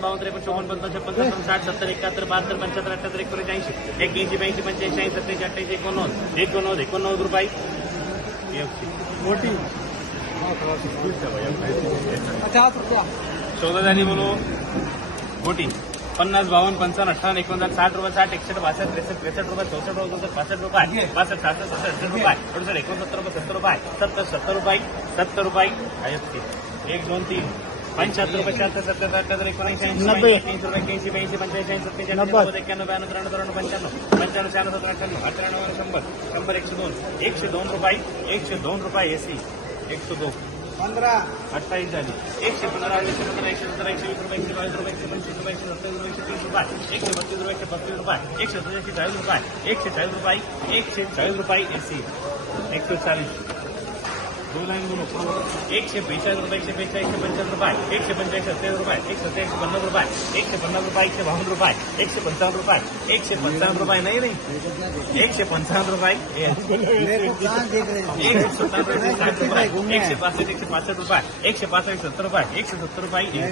बावन्न त्रेपन्न चोपन्न पन्नास छप्पन सत्तावन्न साठ सत्तर एकाहत्तर बहात्तर पंच्याहत्तर अठ्याहत्तर एकोणीस ऐंशी. एक्याऐंशी ब्याऐंशी पंच्याऐंशी ऐंशी सत्याऐंशी अठ्ठ्याऐंशी एकोणनव्वद. एकोणनव्वद एकोणनव्वद रुपये. रुपया. चौदा झाली बोलो. गोटी पन्नास बावन्न पंचावन्न अठ्ठावन्न एकोणसाठ साठ रुपये साठ एकसष्ट बासष्ट त्रेसष्ट त्रेसष्ट रुपये चौसष्ट रुपये पासष्ट रुपये पासष्ट सहासष्ट सत्तर रुपये अडुसष्ट एकोणसत्तर रुपये सत्तर रुपये सत्तर सत्तर रुपये सत्तर रुपये एक दोन तीन. पंच्याहत्तर रुपये शहात्तर सत्तर अठ्याहत्तर एकोणऐंशी नब्बे. ऐंशी रुपये एक्याऐंशी ब्याऐंशी पंच्याऐंशी ऐंशी सत्याऐंशी नव्वद. नव्वद एक्क्याण्णव ब्याण्णव त्र्याण्णव त्र्याण्णव पंच्याण्णव पंच्याण्णव शहाण्णव सत्तर अठ्ठ्याण्णव अठ्ठ्याण्णव शंभर शंभर एकशे दोन एकशे दोन रुपये एकशे दोन रुपये एसी एकशे दोन पंधरा अठ्ठावीस झाली एकशे पंधरा एकशे एकशे सत्तर एकशे वीस रुपये एकशे बावीस रुपये एकशे पंचवीस रुपये एकशे सत्तावीस रुपये एकशे तीस रुपये एकशे बत्तीस रुपये एकशे पस्तीस रुपये एकशे सत्याऐंशी चाळीस रुपये एकशे चाळीस रुपये एकशे चाळीस रुपये एसी एकशे चाळीस दोन लाईन बोलो एकशे बेचाळीस रुपये एकशे बेचाळीस एकशे पंचाळीस रुपये एकशे पंचाळीस सत्तावीस रुपये एकशे सत्तावीस पन्नास रुपये एकशे पन्नास रुपये एकशे बावन्न रुपये एकशे पंचावन्न रुपये एकशे पंचावन्न रुपये नाही नाही एकशे पंचावन्न रुपये हो? एकशे सत्तावन्न रुपये साठ रुपये एकशे पासष्ट एकशे पासष्ट रुपये एकशे पासष्ट सत्तर रुपये एकशे सत्तर रुपये हैं, हैं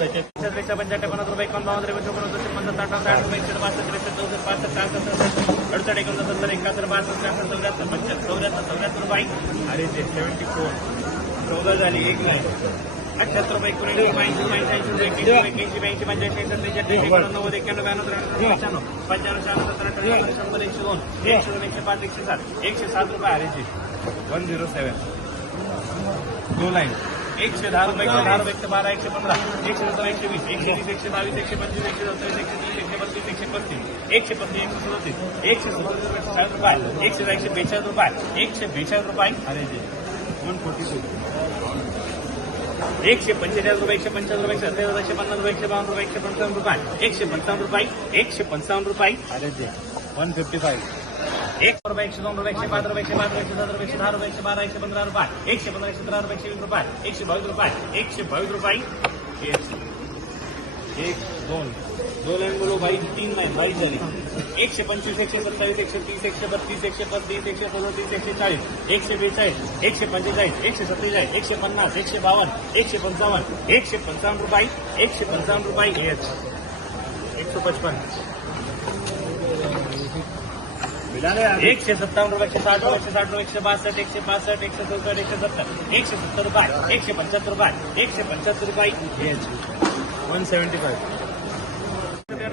एकशे पंच्याहत्तर पन्नास रुपये एकावन्न त्रेपन्न चोपन्न दोनशे पन्नास साठ साठ रुपये एकशे बासष्ट त्रेसष्ट चौसष्ट पासष्ट सहासष्ट अडुसष्ट एकोणसत्तर सत्तर एकाहत्तर बासष्ट त्र्याहत्तर चौऱ्याहत्तर पंच्याहत्तर चौऱ्याहत्तर चौऱ्याहत्तर रुपये अरे ते सेव्हन्टी फोर चौदा झाली एक नाही. अठ्याहत्तर रुपये एकोणऐंशी ऐंशी रुपये ऐंशी रुपये एक्याऐंशी रुपये एक्याऐंशी ब्याऐंशी पंच्याऐंशी अठ्ठ्याऐंशी एकोणनव्वद एक्क्याण्णव ब्याण्णव त्र्याण्णव पंच्याण्णव पंच्याण्णव शहाण्णव सत्तर शंभर एकशे दोन एकशे दोन एकशे पाच एकशे सात. एकशे सात रुपये अरेची वन झिरो सेवन दोन लाईन. एकशे दहा रुपये एकशे दहा रुपये एकशे बारा एकशे पंधरा एकशे सतरा एकशे वीस एकशे वीस एकशे बावीस एकशे पंचवीस एकशे सत्तावीस एकशे तीस एकशे बत्तीस एकशे पस्तीस एकशे पस्तीस एकशे सदतीस एकशे सदतीस रुपये साठ रुपये एकशे एकशे बेचाळीस रुपये एकशे बेचाळीस रुपये अरे जे वन फोर्टी टू एकशे पंचेचाळीस रुपये एकशे पंचाळीस रुपये एकशे सत्तावीस एकशे पन्नास रुपये एकशे बावन्न रुपये एकशे पंचावन्न रुपये एकशे पंचावन्न रुपये एकशे पंचावन्न रुपये अरे जे वन फिफ्टी फाईव्ह एक रुपये एकशे दोन रुपये एकशे पाच रुपये एकशे पाच एकशे सात रुपये एकशे दहा रुपये एकशे बारा एकशे पंधरा रुपये एकशे पंधरा एकशे सतरा रुपये एकशे वीस रुपये एकशे बावीस रुपये एकशे बावीस रुपये एक दोन दोन लाईन बोलो बाईस तीन लाईन बाईस झाली एकशे पंचवीस एकशे सत्तावीस एकशे तीस एकशे बत्तीस एकशे पस्तीस एकशे सदतीस एकशे चाळीस एकशे बेचाळीस एकशे पंचेचाळीस एकशे सत्तेचाळीस एकशे पन्नास एकशे बावन्न एकशे पंचावन्न एकशे पंचावन्न रुपये एकशे पंचावन्न रुपये एक एकशे पचपन एकशे सत्तावन्न रुपये एकशे साठ रुपये एकशे साठ रुपये एकशे बासष्ट एकशे पासष्ट एकशे चौसष्ट एकशे सत्तर एकशे सत्तर रुपये एकशे पंच्याहत्तर रुपये एकशे पंच्याहत्तर रुपये वन सेव्हन्टी फाईव्ह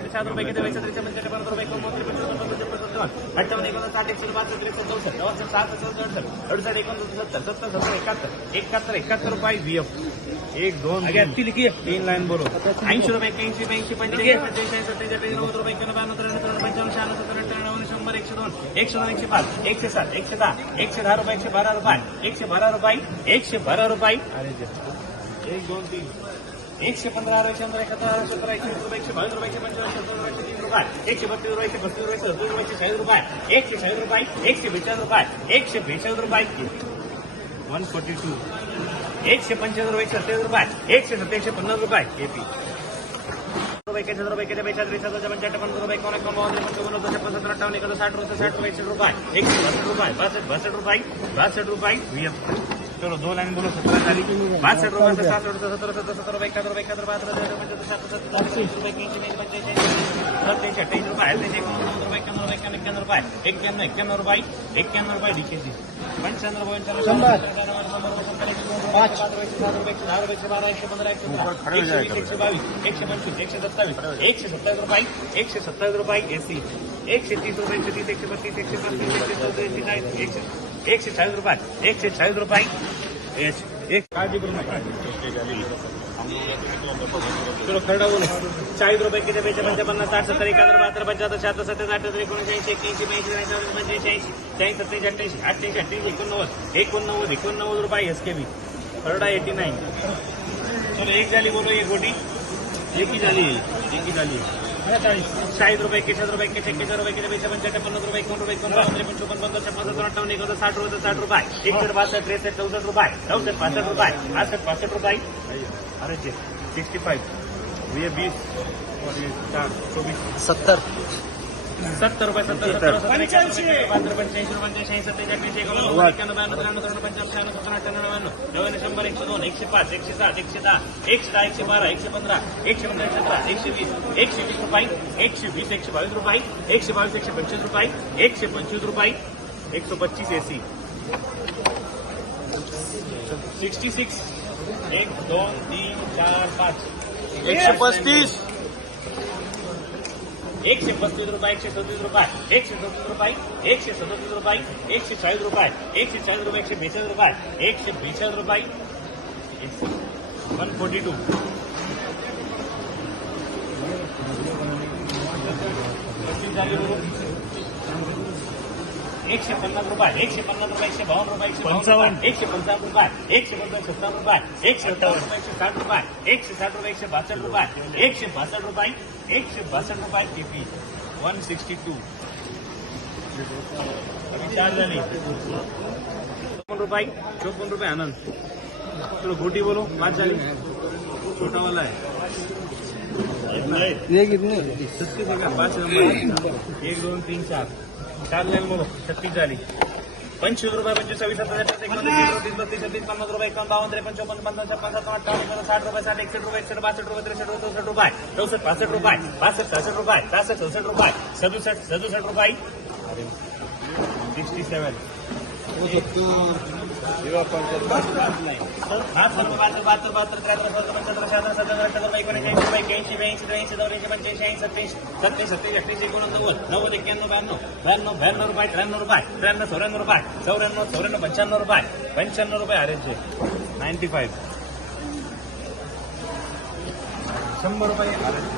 सात रुपये किती एकशे त्रेसष्ट पंच्याहत्तर पंधरा रुपये त्रेपन्न चौपन्न पंचवीस अठ्ठावन्न एकोणसाठ साठ एकशे पासष्ट त्रेसष्ट चौसष्ट चौसष्ट सात चौसष्ट अडसष्ट अडसष्ट एकोणसत्तर सत्तर सत्तर सत्तर एकाहत्तर एकाहत्तर एकाहत्तर रुपये व्हीएफ एक दोन तीन लाईन बोलो ऐंशी रुपये एक्याऐंशी ब्याऐंशी पंच्याऐंशी नव्वद रुपये त्र्याण्णव शहाण्णव सत्तर एकशे दोन एकशे दोन एकशे पाच एकशे सात एकशे दहा एकशे दहा रुपये एकशे बारा रुपये एकशे बारा रुपये एकशे बारा रुपये एक दोन तीन एकशे पंधरा एकशे पंधरा एकाहत्तर सतरा एकशे रुपये एकशे बावीस रुपये एकशे पंचवीस सत्तर एकशे तीस रुपये एकशे बत्तीस रुपये एकशे पस्तीस रुपये सत्तीस रुपये एकशे चाळीस रुपये एकशे चाळीस रुपये एकशे बेचाळीस रुपये एकशे बेचाळीस रुपये वन फोर्टी टू एकशे रुपये एकशे सत्तावीस रुपये एकशे सत्तर एकशे पन्नास रुपये एपी रुपये एकशे रुपये एकशे बेचाळीस वीस हजार पंच्याहत्तर पंधरा रुपये एकोण एकोण बावन्न पंचावन्न दोनशे पंचाहत्तर अठ्ठावन्न एकोणीस साठ रुपये साठ रुपये एकशे रुपये एकशे बासष्ट रुपये बासष्ट बासष्ट रुपये बासष्ट रुपये वीएफ चलो दो लाइन बोलो सत्रह झाली बासष्ट रुपये से साठ रुपये सत्तर सत्तर सत्तर रुपये एकाहत्तर रुपये एकाहत्तर बहात्तर पंच्याहत्तर शहात्तर सत्तर तीस रुपये तीनशे तीनशे पंच्याऐंशी सत्याऐंशी अठ्ठ्याऐंशी रुपये अठ्ठ्याऐंशी एकोणनव्वद रुपये एक्क्याण्णव रुपये एक्क्याण्णव रुपये। एक्क्याण्णव एक्क्याण्णव रुपये एक्क्याण्णव रुपये एकशे वीस एकशे बावीस एकशे पंचवीस एकशे सत्तावीस एकशे सत्तावीस रुपये एकशे सत्तावीस रुपये एसी एकशे तीस रुपये एकशे तीस एकशे बत्तीस एकशे पस्तीस चौतीस एकशे चाळीस एकशे चाळीस रुपये एकशे चाळीस रुपये एच एक काळजी करू नका चलो खरडा बोलो. चाळीस रुपये किती पैसे पंचा पन्नास साठ सत्तर एकाहत्तर बहात्तर पंच्याहत्तर शहात्तर सत्तर अठ्याहत्तर एकोणीस ऐंशी एक्याऐंशी ब्याऐंशी त्र्याऐंशी पंच्याऐंशी ऐंशी चाळीस सत्याऐंशी अठ्ठ्याऐंशी अठ्ठ्याऐंशी अठ्ठ्याऐंशी एकोणनव्वद एकोणनव्वद एकोणनव्वद रुपये एस के बी खरडा एटी नाईन चलो एक झाली बोलो एक गोटी. एक ही झाली एक ही झाली चाळीस. रुपये एकशे रुपये एकशे एक्केचाळीस रुपये किती पैसे पंच्याहत्तर पन्नास रुपये एकोण रुपये एकोण त्रेपन्न चोपन्न पन्नास सत्तर अठ्ठावन्न एकोणसाठ साठ रुपये साठ रुपये. एकसष्ट बासष्ट त्रेसष्ट चौसष्ट रुपये. चौसष्ट पासष्ट रुपये. पासष्ट पासष्ट रुपये. अरे सिक्स्टी फाईव्ह वीस बीस और ये चार चौबीस सत्तर सत्तर रुपये सत्तर सत्तर सत्तर पंच्याऐंशी पंच्याऐंशी पंच्याऐंशी सत्तेचाळीस अठ्ठ्याऐंशी एकोणनव्वद एक्क्याण्णव ब्याण्णव त्र्याण्णव चौऱ्याण्णव पंच्याण्णव शहाण्णव सत्तर अठ्ठ्याण्णव नव्याण्णव नव्याण्णव शंभर एकशे दोन एकशे पाच एकशे सात एकशे दहा एकशे दहा एकशे बारा एकशे पंधरा एकशे पंधरा एकशे सतरा एकशे वीस एकशे वीस रुपये एकशे वीस एकशे बावीस रुपये एकशे बावीस एकशे पंचवीस रुपये एकशे पंचवीस रुपये एक सौ पच्चीस एसी सिक्स्टी सिक्स एक दोन तीन चार पाच। एकशे पस्तीस। एकशे पस्तीस रुपये एकशे सदतीस रुपये एकशे सदतीस रुपये एकशे सदतीस रुपये एकशे चाळीस रुपये एकशे चाळीस रुपये एकशे बेचाळीस रुपये एकशे बेचाळीस रुपये वन फोर्टी टू. एकशे पन्नास रुपये एकशे पन्नास रुपये एकशे बावन्न रुपये एकशे पंचावन्न एकशे पंचावन्न रुपये एकशे पंचावन्न सत्तावन्न रुपये एकशे अठ्ठावन्न रुपये एकशे साठ रुपये एकशे साठ रुपये एकशे बासष्ट रुपये एकशे बासष्ट रुपये एकशे बासष्ट रुपये टीपी वन सिक्स्टी टू चार झाली चोपन्न रुपये चोपन्न रुपये आनंद चलो गोटी बोलो पाच झाली छोटा वाला आहे ये कितने छत्तीस का पाच नंबर एक दोन तीन चार चार बोलो छत्तीस झाली. पंचवीस रुपये पंचवीस सव्वीस सत्तावीस तीस बत्तीस छत्तीस पन्नास रुपये एकावन्न बावन्न त्रेपन्न चौपन्न पन्नास छप्पन सत्तावन्न अठ्ठावन्न साठ रुपये साठ एकसठ रुपये एकसष्ट बासष्ट रुपये त्रेसष्ट रुपये चौसष्ट रुपये चौसष्ट पासष्ट रुपये पासष्ट सहासष्ट रुपये सहासष्ट चौसष्ट रुपये सदुसष्ट सदुसष्ट रुपये. सिक्स्टी सेवन नव्वद एक्क्याण्णव ब्याण्णव ब्याण्णव ब्याण्णव रुपये त्र्याण्णव रुपये त्र्याण्णव चौऱ्याण्णव रुपये चौऱ्याण्णव चौऱ्याण्णव पंच्याण्णव रुपये पंच्याण्णव रुपये आरेचे नाईन्टी फाईव्ह शंभर रुपये.